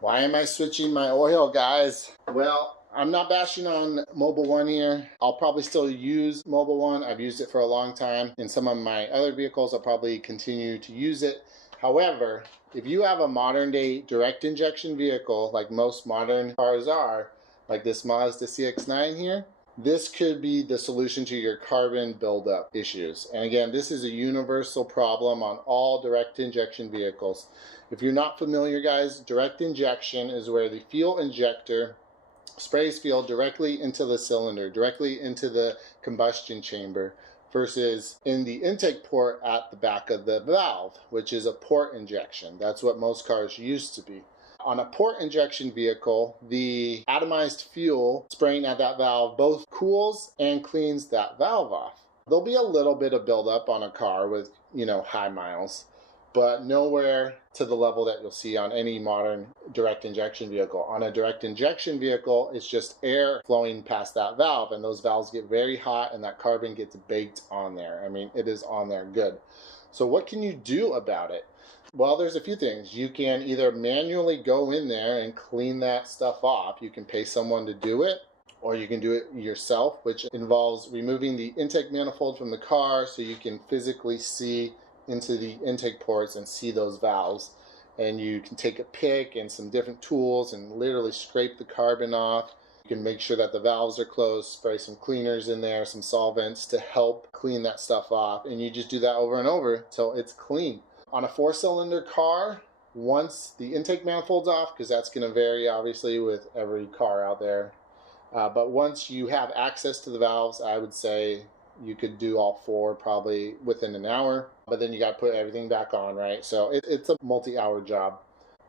Why am I switching my oil, guys? Well, I'm not bashing on Mobil 1 here. I'll probably still use Mobil 1. I've used it for a long time. In some of my other vehicles, I'll probably continue to use it. However, if you have a modern day direct injection vehicle, like most modern cars are, like this Mazda CX-9 here, this could be the solution to your carbon buildup issues. And again, this is a universal problem on all direct injection vehicles. If you're not familiar, guys, direct injection is where the fuel injector sprays fuel directly into the cylinder, directly into the combustion chamber, versus in the intake port at the back of the valve, which is a port injection. That's what most cars used to be. On a port injection vehicle, the atomized fuel spraying at that valve both cools and cleans that valve off. There'll be a little bit of buildup on a car with, high miles, but nowhere to the level that you'll see on any modern direct injection vehicle. On a direct injection vehicle, it's just air flowing past that valve, and those valves get very hot and that carbon gets baked on there. I mean, it is on there good. So what can you do about it? Well, there's a few things. You can either manually go in there and clean that stuff off. You can pay someone to do it, or you can do it yourself, which involves removing the intake manifold from the car so you can physically see into the intake ports and see those valves. And you can take a pick and some different tools and literally scrape the carbon off. You can make sure that the valves are closed, spray some cleaners in there, some solvents to help clean that stuff off. And you just do that over and over till it's clean. On a 4-cylinder car, once the intake manifold's off, because that's going to vary obviously with every car out there, but once you have access to the valves, I would say you could do all 4 probably within an hour, but then you got to put everything back on, right? So it's a multi-hour job.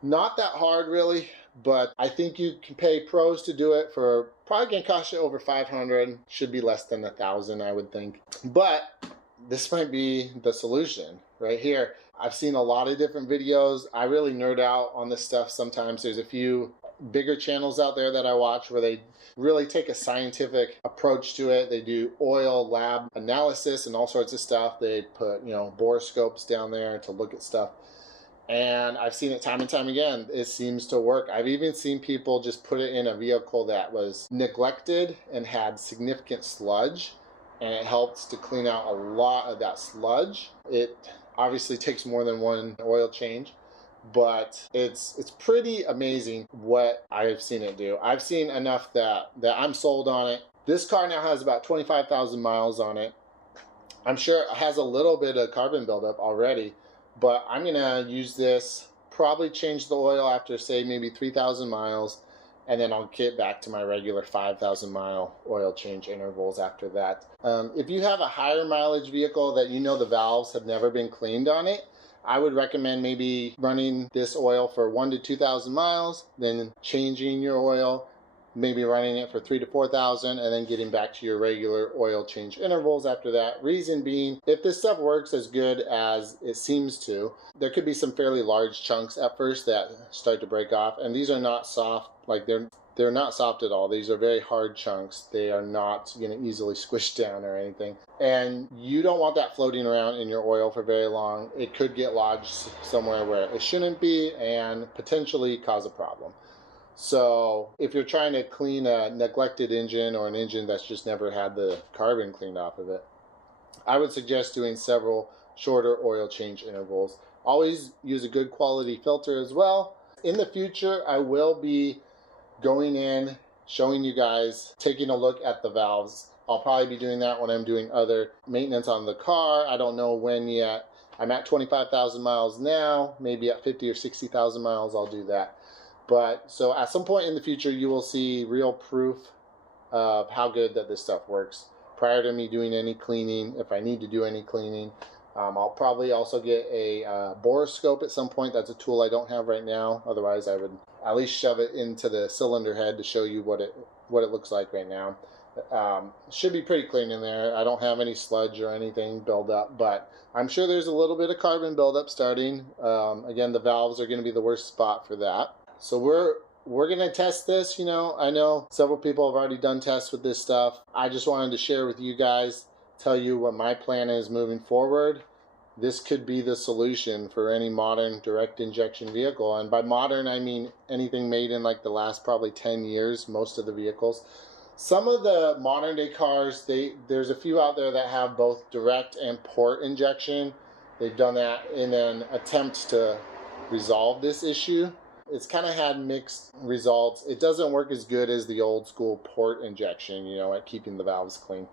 Not that hard really, but I think you can pay pros to do it for probably going to cost you over $500, should be less than $1,000, I would think. But this might be the solution right here. I've seen a lot of different videos. I really nerd out on this stuff sometimes. There's a few bigger channels out there that I watch where they really take a scientific approach to it. They do oil lab analysis and all sorts of stuff. They put, borescopes down there to look at stuff. And I've seen it time and time again. It seems to work. I've even seen people just put it in a vehicle that was neglected and had significant sludge, and it helps to clean out a lot of that sludge. It obviously takes more than one oil change, but it's pretty amazing what I've seen it do. I've seen enough that I'm sold on it. This car now has about 25,000 miles on it. I'm sure it has a little bit of carbon buildup already, but I'm gonna use this, probably change the oil after say maybe 3,000 miles, and then I'll get back to my regular 5,000 mile oil change intervals after that. If you have a higher mileage vehicle that the valves have never been cleaned on it, I would recommend maybe running this oil for 1,000 to 2,000 miles, then changing your oil, maybe running it for 3,000 to 4,000, and then getting back to your regular oil change intervals after that. Reason being, if this stuff works as good as it seems to, there could be some fairly large chunks at first that start to break off, and these are not soft, like they're not soft at all. These are very hard chunks. They are not going to easily squish down or anything. And you don't want that floating around in your oil for very long. It could get lodged somewhere where it shouldn't be and potentially cause a problem. So if you're trying to clean a neglected engine or an engine that's just never had the carbon cleaned off of it, I would suggest doing several shorter oil change intervals. Always use a good quality filter as well. In the future, I will be going in, showing you guys, taking a look at the valves. I'll probably be doing that when I'm doing other maintenance on the car. I don't know when yet. I'm at 25,000 miles now. Maybe at 50 or 60,000 miles, I'll do that. But so at some point in the future, you will see real proof of how good that this stuff works. Prior to me doing any cleaning, if I need to do any cleaning, I'll probably also get a borescope at some point. That's a tool I don't have right now. Otherwise, I would at least shove it into the cylinder head to show you what it looks like right now. Should be pretty clean in there. I don't have any sludge or anything build up, but I'm sure there's a little bit of carbon buildup starting. Again, the valves are going to be the worst spot for that. So we're going to test this. I know several people have already done tests with this stuff. I just wanted to share with you guys, tell you what my plan is moving forward. this could be the solution for any modern direct injection vehicle. And by modern, I mean anything made in like the last probably 10 years, most of the vehicles. Some of the modern day cars, there's a few out there that have both direct and port injection. They've done that in an attempt to resolve this issue. It's kind of had mixed results. It doesn't work as good as the old school port injection, you know, at keeping the valves clean.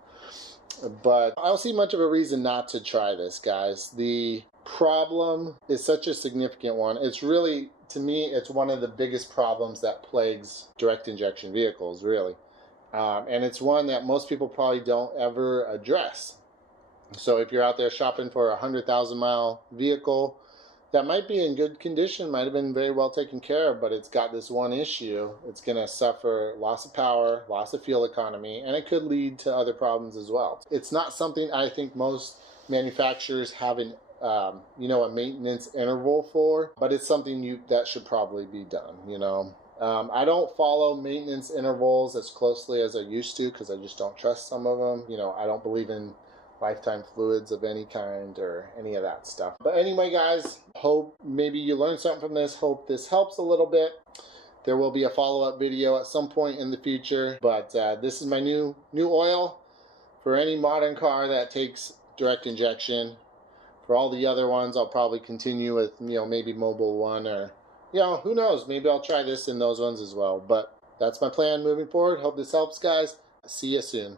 But I don't see much of a reason not to try this, guys. The problem is such a significant one. It's really, to me, it's one of the biggest problems that plagues direct injection vehicles, really. And it's one that most people probably don't ever address. So if you're out there shopping for a 100,000 mile vehicle that might be in good condition, might have been very well taken care of, but it's got this one issue, it's going to suffer loss of power, loss of fuel economy, and it could lead to other problems as well. It's not something I think most manufacturers have an you know, a maintenance interval for, but it's something that should probably be done, you know. I don't follow maintenance intervals as closely as I used to because I just don't trust some of them. You know, I don't believe in lifetime fluids of any kind or any of that stuff. But anyway, guys, hope maybe you learned something from this. Hope this helps a little bit. There will be a follow-up video at some point in the future, but this is my new oil for any modern car that takes direct injection. For all the other ones, I'll probably continue with, you know, maybe Mobil 1 or, you know, who knows, maybe I'll try this in those ones as well. But that's my plan moving forward. Hope this helps, guys. See you soon.